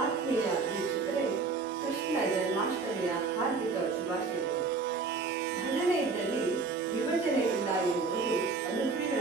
ಆತ್ಮೀಯ ವೀಕ್ಷಕರೇ ಕೃಷ್ಣ ಜನ್ಮಾಷ್ಟಮಿಯ ಹಾರ್ದಿಕ ಶುಭಾಶಯಗಳು. ಭಜನೆ ಇದ್ದಲ್ಲಿ ವಿಭಜನೆ ಇಲ್ಲ ಎನ್ನುವುದು ಅನುಕ್ರಿಯರ